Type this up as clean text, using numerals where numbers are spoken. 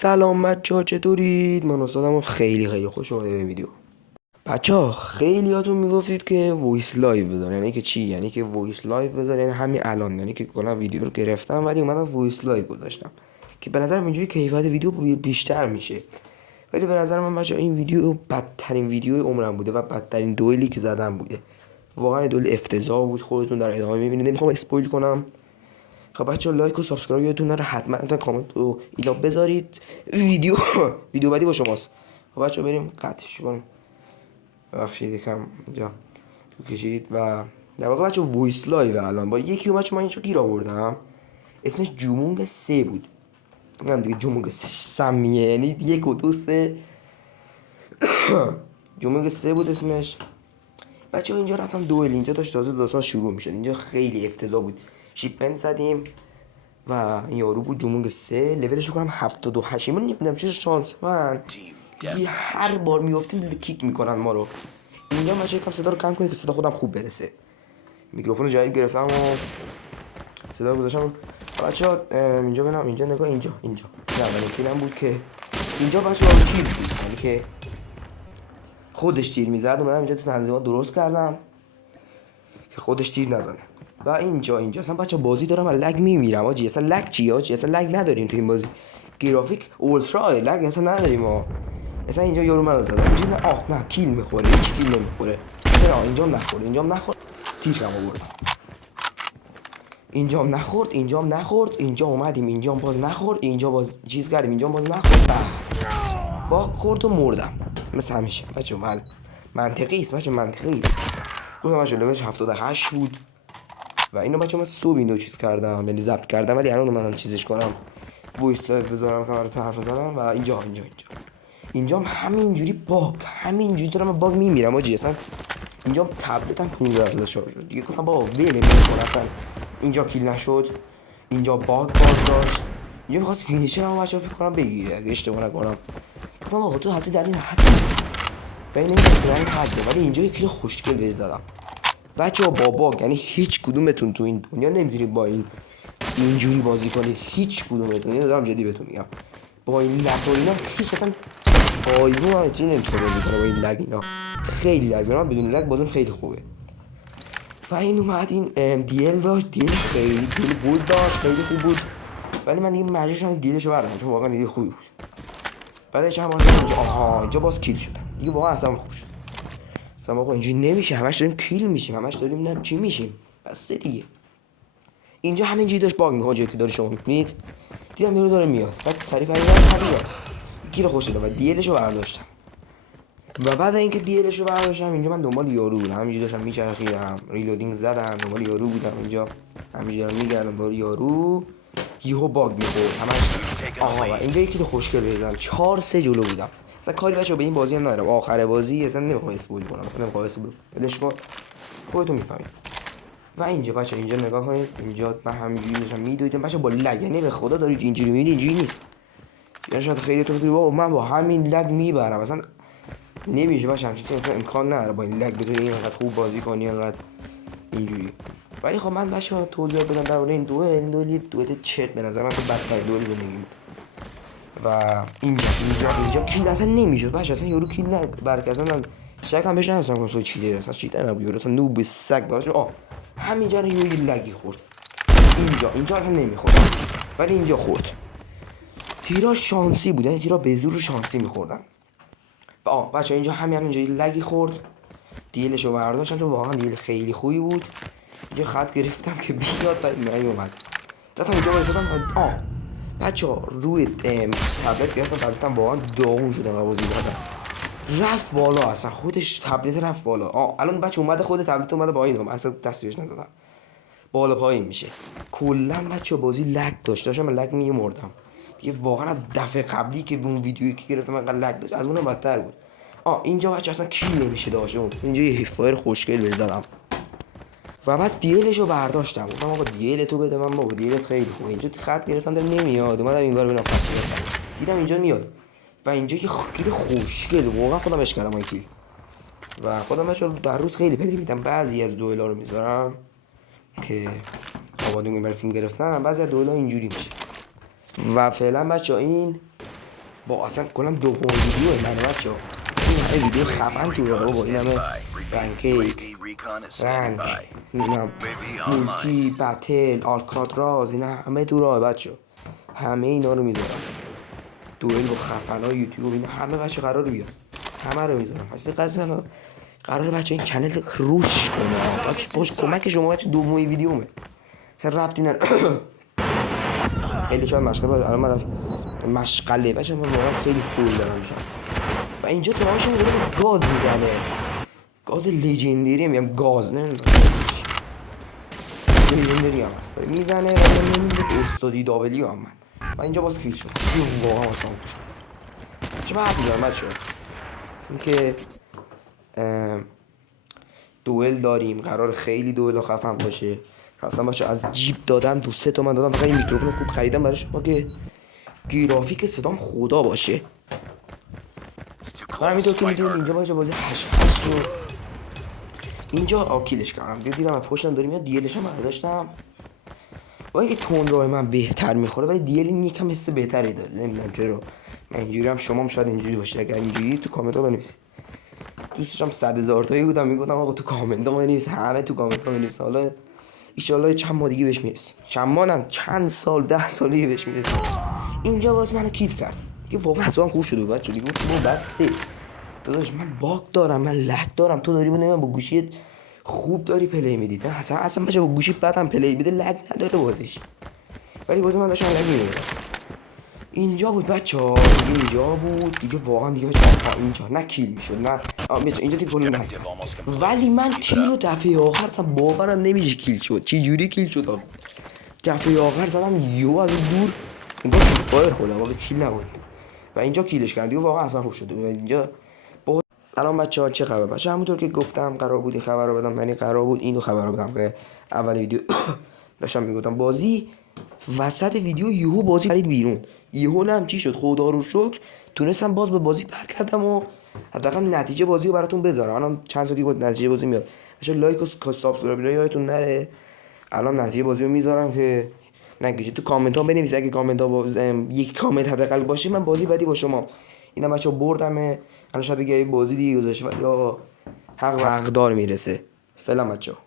سلام بچه‌ها، چطورید؟ من استادم خیلی خوش اومدید به ویدیو. بچه‌ها خیلیاتون میگفتید که وایس لایو بذار. یعنی که چی؟ یعنی که وایس لایو بذار، یعنی همین الان. یعنی که کلا ویدیو رو گرفتم ولی اومدم وایس لایو گذاشتم که به نظرم اینجوری کیفیت ویدیو بیشتر میشه. ولی به نظر من بچه‌ها این ویدیو بدترین ویدیو عمرم بوده و بدترین دوئلی که زدم بوده. واقعا دوئل افتضاح بود. خودتون در ادامه میبینید. نمیخوام اسپویل کنم. خب بچه‌ها لایک و سابسکرایب یادتون نره، حتما کامنت و اینا بذارید. ویدیو ویدیو بعدی با شماست. خب بچه‌ها بریم قطعش کنیم. ببخشید یکم اینجا تو کشید و در واقع بچه‌ها وایس لایو الان با یکی بچه‌ها من اینجا گیر آوردم. اسمش جومونگ 3 بود. نمیدونم دیگه جومونگ سمیه، یعنی 1 و 2 3. جومونگ 3 بود اسمش. بچه‌ها اینجا رفتم دوئل، اینجا داشت تازه داستان شروع می‌شد. اینجا خیلی افتضاح بود. شیپمنت زدیم و این یارو بود جومونگ 3. لولش کنم 78. من نمیدونم چه شانس من هر بار میافتیم کیک میکنن ما رو. اینجا من یکم صدا رو کم کنید که صدا خودم خوب برسه. میکروفون جدید گرفتم و صدا رو گذاشتم. بچه‌ها اینجا ببینم، اینجا نگاه، اینجا نه ولی کلام بود که اینجا بچه‌ها چیز بود، یعنی که خودش تیر میزد. اومدم اینجا تو تنظیمات درست کردم که خودش تیر نزنه. و اینجا اصلا بچه بازی دارم و لگ میمیرم آجی. اصلا لگ چیه آجی؟ اصلا لگ نداریم تو این بازی. گرافیک اولترا لگ اصلا نداریم ها. اصلا اینجا یارو منو زد. اینجا نه کیل میخوره، هیچ کیل نمیخوره. چرا اینجا نخورد تیر کم آورد. اینجا نخورد. اینجا اومدیم اینجا باز نخورد. اینجا باز چیز کردیم، اینجا باز نخورد. با خورد و مردم مثل همیشه. بچه منطقی است. گفتم بچه لولش 78 بود و اینو بچه من صبح اینو چیز کردم، یعنی ضبط کردم، ولی الان اومدم چیزش کنم، وایس لایو بذارم که براتون حرف بزنم. و اینجا همینجوری همینجوری دارم باگ میمیرم آجی. اصلا اینجا تبلتم 15% شارژ شد دیگه. گفتم بابا ول نمی‌کنم. اصلا اینجا کیل نشد، اینجا باگ باز داشت. اینجا می‌خواست فینیشر هم بچه‌ها فکر کنم بگیره اگه اشتباه نکنم. گفتم آقا تو هستی در این حد نیست، ولی نمی‌خواست در این حد، ولی اینجا یکی خوشگل بهش زدم. بچه‌ها با باگ، یعنی هیچ کدومتون تو این دنیا نمی‌تونید با اینجوری بازی کنید. هیچ کدومتون، اینو دارم جدی بهتون میگم، با این لگ و اینا هیچ اصلا آیبون هم چیزی نمی‌تونه بازی کنه با این لگ. اینا خیلی لگ دارم، بدون لگ بازم خیلی خوبه. و این اومد این دیل داشت، دیل خیلی بود داشت، خیلی خوب بود، ولی من دیگه مجبور شدم دیلشو بردارم چون واقعا دیگه خوبی بود. بعدش هم اینجا باز کیل شدم دیگه. واقعا اصلا خوش مثلا آقا اینجوری نمیشه، همش داریم کیل میشیم، همش داریم نه چی میشیم. بس دیگه اینجا همینجوری داشت باگ میخواد. جدی داره شما میبینید، دیدم یارو داره میاد، بعد سریع گیر خوش دادم و دیلشو برداشتم. و بعد اینکه دیلشو برداشتم اینجا من دنبال یارو بودم، همینجوری داشتم میچرخیدم، ریلودینگ زدم، دنبال یارو بودم. اینجا همینجوری دارم میگردم دنبال یارو، یهو باگ میخورد همش. و اینجا یکی خوشگل بزنم 4-3 جلو بودم. اصلا کاری بچه‌ها به این بازی هم ندارم. آخر بازی اصلا نمیخوام اسپویل کنم، اصلا نمیخوام اسپویل ولش کن، خودتون میفهمید. و اینجا بچه‌ها اینجا نگاه کنید، اینجا من همینجوری داشتم میدویدم بچه‌ها با لگ، یعنی به خدا دارید اینجوری میدید، اینجوری نیست. یا شاید خیلیتون فکر بابا من با همین لگ میبرم، اصلا نمیشه بچه‌ها، همین چیزا امکان نداره با این لگ بتونی اینقدر خوب بازی کنی اینقدر اینجوری. ولی خب من بچه‌ها توضیح بدم درباره این دوئل چرت به نظر من اصلا بدترین دوئل زندگی. و اینجا کیل اصلا نمیشد بچه، اصلا یارو کیل نه برکه، اصلا شک هم بهش نداشتم کنم چیزی، اصلا چیتر نبود یارو، اصلا نوب سگ بچه. همینجا رو یه لگی خورد. اینجا اصلا نمیخورد، ولی اینجا خورد. تیرا شانسی بود، یعنی تیرا به زور شانسی میخوردن. و بچه اینجا همینجا یه لگی خورد، دیلشو برداشتم چون واقعا دیل خیلی خوبی بود. یه خط گرفتم که بیاد بعد نیومد. رفتم اینجا وایسادم. بچه‌ها روی تبلت گرفتم، تبلتم واقعا داغون شده و بازی کردم رفت بالا، اصلا خودش تبلت رفت بالا. الان بچه اومده خود تبلت اومده با این اصلا دستی بهش نزدم، بالا پایین میشه کلا. بچه بازی لگ داشتم، من لگ میمردم دیگه. واقعا دفعه قبلی که اون ویدیویی که گرفتم من لگ داشت، از اونم بدتر بود. اینجا بچه اصلا کیل نمیشه داشت. اینجا یه فایر خوشگل بزنم و بعد دیلشو برداشتم. گفتم آقا دیل تو بده من، بابا دیلت خیلی خوبه. اینجا خط گرفتم داره نمیاد، اومدم اینور ببینم خط گرفتم، دیدم اینجا میاد و اینجا که کیل خوشگل، واقعا خودم عشق کردم این کیل. و خودم بچه‌ها در روز خیلی پلی میدم، بعضی از دوئلا رو میذارم که آبادون برای فیلم گرفتم، بعضی از دوئلا اینجوری میشه. و فعلا بچه‌ها این با اصلا کلا دوم ویدیو من بچه‌ها. این ویدیو خفن تو بابا، این همه رنکیک، رنگ، نمیدونم مولتی، بتل، آلکاتراز، اینا همه تو راه بچه. همه اینا رو میذارم. دوئل با خفنای یوتیوب اینا همه بچه قراره بیاد. همه رو میذارم. اصلا قراره بچه این چنل روش کنه. بچه باش کمک شما بچه دومی ویدیومه. اصلا ربطی نداره. خیلی شاید مشغله باید. الان من مشغله بچه من واقعا خیلی خوب دارم میشم. و اینجا تو هاشون داره گاز میزنه. گاز لیجندری میگم گاز نمیدونم لیجندری هم هست میزنه و نمیده استادی دابلی هم من و اینجا باز کلیت شد واقعا آسان شد. چه بعد میدارم بچه اینکه دوئل داریم قرار خیلی دوئل خفن باشه. رفتم بچه از جیب دادم 2-3 تومن دادم فقط این میکروفون خوب خریدم برای شما که گرافیک صدام خدا باشه. من همینطور که میدونید اینجا باشه بازی 8 شد. اینجا آکیلش کردم دیدم من پشتم داریم یا دیلش هم برداشتم با اینکه تون راه من بهتر میخوره ولی دیل این یکم حس بهتری داره. نمیدونم چرا من اینجوری هم شما هم شاید اینجوری باشید. اگر اینجوری تو کامنت ها بنویسید. دوست داشتم 100,000 تایی بودم میگفتم آقا تو کامنت ها بنویس همه تو کامنت ها بنویس. حالا ان شاءالله چند ماه دیگه بهش میرسیم. چند ماه نه چند سال 10 سال دیگه بهش میرسیم. اینجا باز منو کیل کرد دیگه واقعا اصلا خوب شده بچه دیگه گفتم بس داداش من باگ دارم من لگ دارم تو داری با گوشیت خوب داری پلی میدید نه اصلا بچه با گوشی بعدم پلی میده لگ نداره بازیش ولی بازی من داشتم لگ میدادم. اینجا بود بچه ها اینجا بود دیگه واقعا دیگه بچه اینجا نه کیل میشد نه اینجا دیگه کنیم نه ولی من تیر رو دفعه آخر اصلا باورم نمیشه کیل شد چی جوری کیل شد دفعه آخر زدم یو از دور اینجا بایر خدا واقعا کیل نبود و اینجا کیلش کردم دیگه واقعا اصلا خوب شد اینجا. سلام بچه‌ها چه خبر بچه‌ها همونطور که گفتم قرار بود این خبر رو بدم یعنی قرار بود اینو خبر رو بدم که اول ویدیو داشتم میگفتم بازی وسط ویدیو یهو بازی پرید بیرون یهو نم چی شد خدا رو شکر تونستم باز به بازی برگردم و حداقل نتیجه بازی رو براتون بذارم. الان چند ساعتی بود نتیجه بازی میاد بچه‌ها لایک و سابسکرایب یادتون نره. الان نتیجه بازی رو میذارم که نگید تو کامنت ها بنویسید اگه کامنت ها یک کامنت حداقل باشه من بازی بعدی با شما اینا بچه‌ها بردمه الان شب دیگه بازی دیگه گذاشته یا حق دار میرسه. فعلا بچه‌ها.